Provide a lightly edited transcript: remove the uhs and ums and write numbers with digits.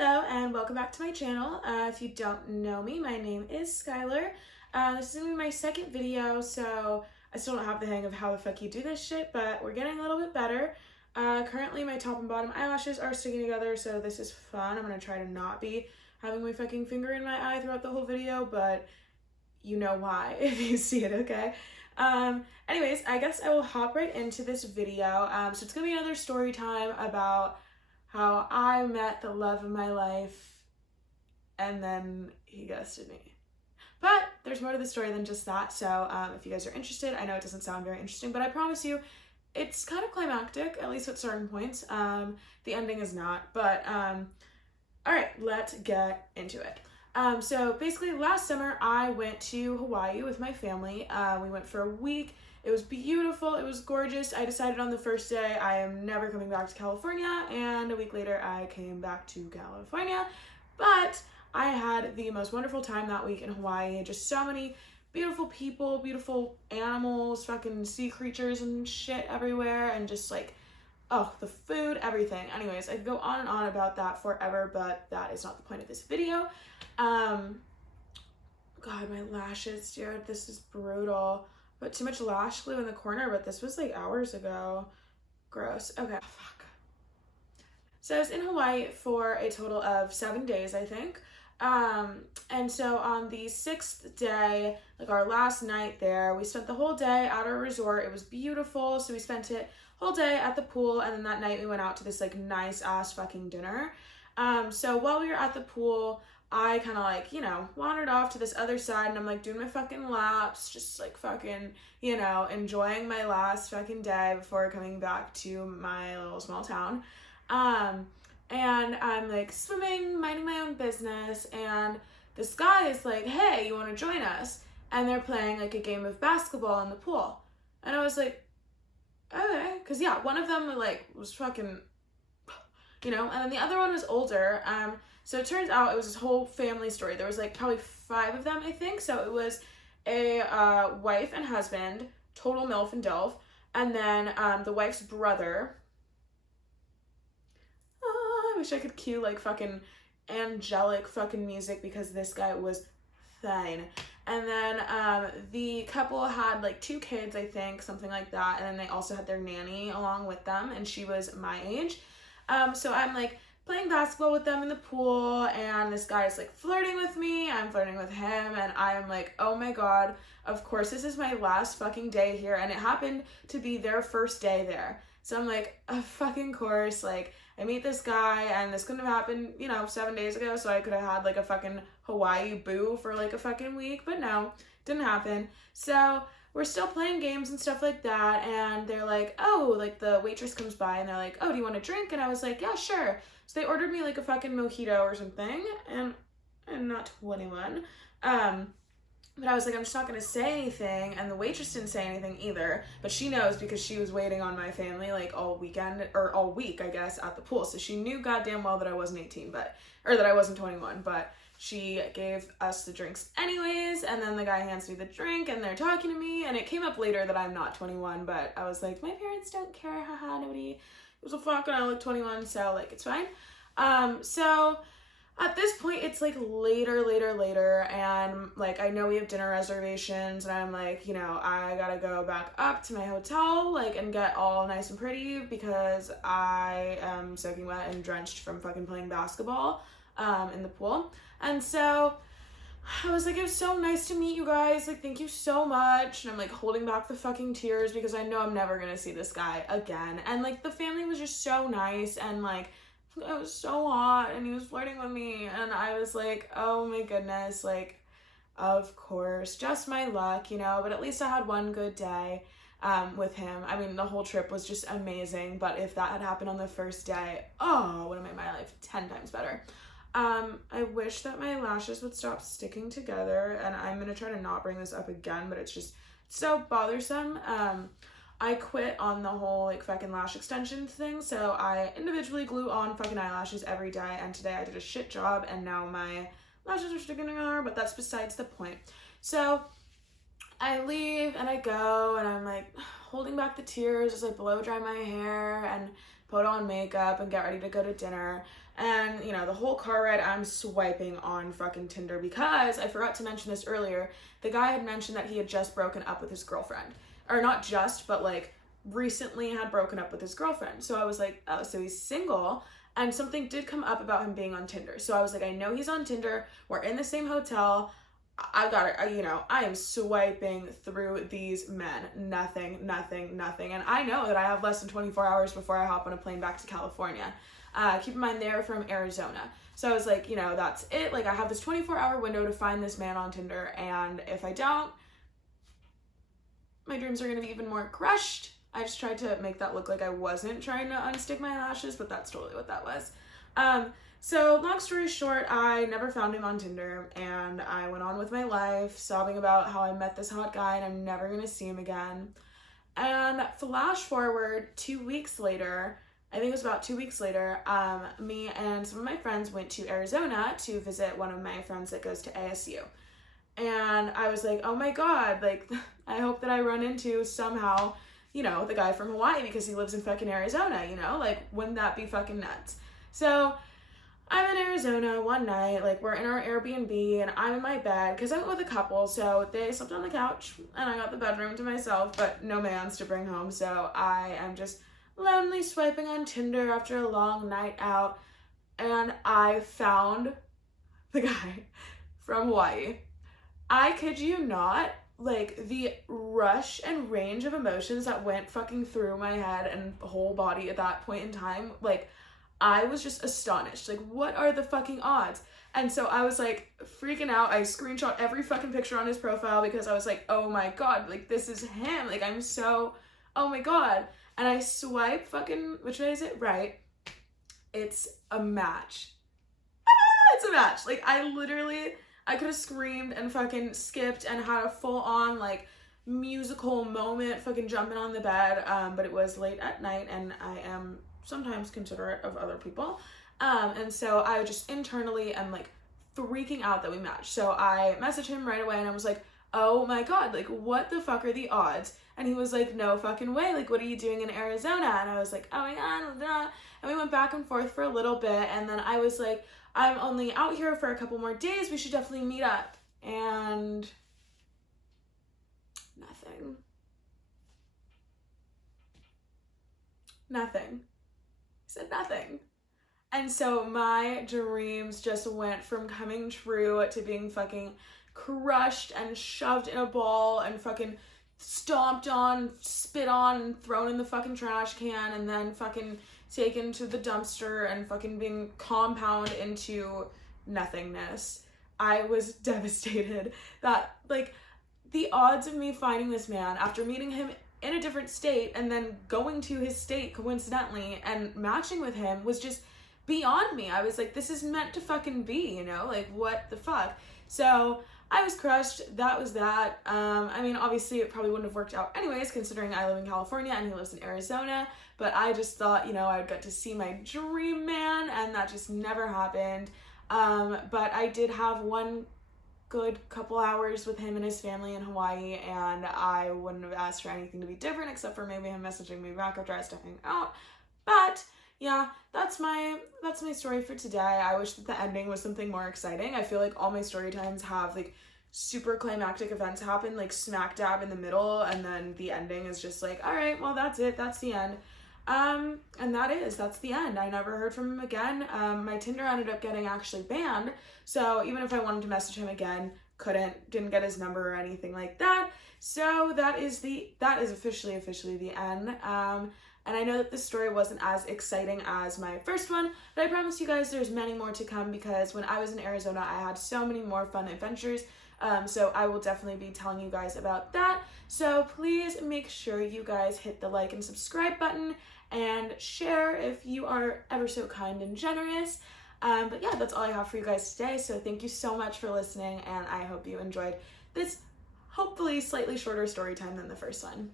Hello and welcome back to my channel. If you don't know me, my name is Skylar. This is gonna be my second video, so I still don't have the hang of how the fuck you do this shit, but we're getting a little bit better. Currently my top and bottom eyelashes are sticking together, so this is fun. I'm gonna try to not be having my fucking finger in my eye throughout the whole video, but you know why if you see it, okay? Anyways, I guess I will hop right into this video. So it's gonna be another story time about how I met the love of my life and then he ghosted me. But there's more to the story than just that, so if you guys are interested, I know it doesn't sound very interesting, but I promise you it's kind of climactic, at least at certain points. The ending is not, but alright, let's get into it. So basically last summer I went to Hawaii with my family. We went for a week. It was beautiful. It was gorgeous. I decided on the first day I am never coming back to California, and a week later I came back to California. But I had the most wonderful time that week in Hawaii. Just so many beautiful people, beautiful animals, fucking sea creatures and shit everywhere, and just like, oh, the food, everything. Anyways, I could go on and on about that forever, but that is not the point of this video. God, my lashes, dude, this is brutal. Put too much lash glue in the corner, but this was like hours ago. Gross. Okay, fuck. So I was in Hawaii for a total of 7 days, I think. And so on the 6th day, like our last night there, we spent the whole day at our resort. It was beautiful, so we spent it whole day at the pool, and then that night we went out to this like nice ass fucking dinner. So while we were at the pool, I kind of like, you know, wandered off to this other side, and I'm like doing my fucking laps, just like fucking, you know, enjoying my last fucking day before coming back to my little small town. And I'm like swimming, minding my own business, and this guy is like, hey, you want to join us? And they're playing like a game of basketball in the pool. And I was like, okay, because yeah, one of them like was fucking, you know, and then the other one was older. So it turns out it was this whole family story. There was like probably 5 of them, I think. So it was a wife and husband, total MILF and DILF, and then the wife's brother. I wish I could cue like fucking angelic fucking music because this guy was fine. And then the couple had like 2 kids, I think, something like that. And then they also had their nanny along with them, and she was my age. So I'm like playing basketball with them in the pool, and this guy is like flirting with me. I'm flirting with him, and I'm like, oh my god, of course this is my last fucking day here. And it happened to be their first day there. So I'm like, of fucking course, like I meet this guy, and this couldn't have happened, you know, 7 days ago, so I could have had like a fucking Hawaii boo for like a fucking week, but no, didn't happen. So we're still playing games and stuff like that, and they're like, oh, like the waitress comes by and they're like, oh, do you want a drink? And I was like, yeah, sure. So they ordered me like a fucking mojito or something, and I'm not 21. But I was like, I'm just not gonna say anything, and the waitress didn't say anything either, but she knows because she was waiting on my family like all weekend, or all week, I guess, at the pool, so she knew goddamn well that I wasn't 18, or that I wasn't 21, but she gave us the drinks anyways, and then the guy hands me the drink, and they're talking to me, and it came up later that I'm not 21, but I was like, my parents don't care, haha, nobody gives a fuck when I look 21, so like, it's fine. So at this point, it's like later, and like I know we have dinner reservations, and I'm like, you know, I gotta go back up to my hotel, like, and get all nice and pretty because I am soaking wet and drenched from fucking playing basketball in the pool. And so I was like, it was so nice to meet you guys, like, thank you so much. And I'm like holding back the fucking tears because I know I'm never gonna see this guy again. And like the family was just so nice, and like it was so hot, and he was flirting with me, and I was like, oh my goodness, like, of course, just my luck, you know, but at least I had one good day with him. I mean, the whole trip was just amazing, but if that had happened on the first day, oh, would have made my life 10 times better. I wish that my lashes would stop sticking together, and I'm gonna try to not bring this up again, but it's just so bothersome. I quit on the whole like fucking lash extension thing, so I individually glue on fucking eyelashes every day, and today I did a shit job, and now my lashes are sticking together, but that's besides the point. So I leave and I go, and I'm like holding back the tears as I blow dry my hair and put on makeup and get ready to go to dinner. And, you know, the whole car ride, I'm swiping on fucking Tinder because I forgot to mention this earlier. The guy had mentioned that he had just broken up with his girlfriend. Or not just, but like recently had broken up with his girlfriend. So I was like, oh, so he's single. And something did come up about him being on Tinder. So I was like, I know he's on Tinder. We're in the same hotel. I got it. You know, I am swiping through these men. Nothing. And I know that I have less than 24 hours before I hop on a plane back to California. Keep in mind, they're from Arizona. So I was like, you know, that's it. Like, I have this 24-hour window to find this man on Tinder. And if I don't, my dreams are going to be even more crushed. I just tried to make that look like I wasn't trying to unstick my lashes, but that's totally what that was. So long story short, I never found him on Tinder, and I went on with my life, sobbing about how I met this hot guy and I'm never going to see him again. And flash forward 2 weeks later, I think it was about 2 weeks later, me and some of my friends went to Arizona to visit one of my friends that goes to ASU. And I was like, oh my God, like, I hope that I run into somehow, you know, the guy from Hawaii because he lives in fucking Arizona, you know? Like, wouldn't that be fucking nuts? So I'm in Arizona one night, like, we're in our Airbnb and I'm in my bed because I went with a couple, so they slept on the couch and I got the bedroom to myself, but no mans to bring home. So I am just lonely swiping on Tinder after a long night out, and I found the guy from Hawaii. I kid you not, like, the rush and range of emotions that went fucking through my head and whole body at that point in time, like, I was just astonished. Like, what are the fucking odds? And so I was like freaking out. I screenshot every fucking picture on his profile because I was like, oh my God, like, this is him. Like, I'm so, oh my God. And I swipe fucking, which way is it? Right. It's a match. It's a match. Like, I could have screamed and fucking skipped and had a full on like musical moment fucking jumping on the bed. But it was late at night and I am sometimes considerate of other people. And so I just internally am like freaking out that we matched. So I messaged him right away and I was like, oh my God, like, what the fuck are the odds? And he was like, no fucking way. Like, what are you doing in Arizona? And I was like, oh my God, blah. And we went back and forth for a little bit. And then I was like, I'm only out here for a couple more days. We should definitely meet up. And nothing. He said nothing. And so my dreams just went from coming true to being fucking crushed and shoved in a ball and fucking stomped on, spit on, and thrown in the fucking trash can, and then fucking taken to the dumpster and fucking being compound into nothingness. I was devastated that, like, the odds of me finding this man after meeting him in a different state and then going to his state coincidentally and matching with him was just beyond me. I was like, this is meant to fucking be, you know? Like, what the fuck? So I was crushed. That was that. I mean, obviously it probably wouldn't have worked out anyways, considering I live in California and he lives in Arizona, but I just thought, you know, I would get to see my dream man, and that just never happened. But I did have one good couple hours with him and his family in Hawaii, and I wouldn't have asked for anything to be different except for maybe him messaging me back after I was to hang out. But yeah, that's my story for today. I wish that the ending was something more exciting. I feel like all my story times have like super climactic events happen like smack dab in the middle, and then the ending is just like, all right, well, that's it, that's the end. And that's the end. I never heard from him again. My Tinder ended up getting actually banned, so even if I wanted to message him again, didn't get his number or anything like that. So that is officially the end. And I know that this story wasn't as exciting as my first one, but I promise you guys there's many more to come, because when I was in Arizona, I had so many more fun adventures. So I will definitely be telling you guys about that. So please make sure you guys hit the like and subscribe button and share if you are ever so kind and generous. But yeah, that's all I have for you guys today. So thank you so much for listening, and I hope you enjoyed this hopefully slightly shorter story time than the first one.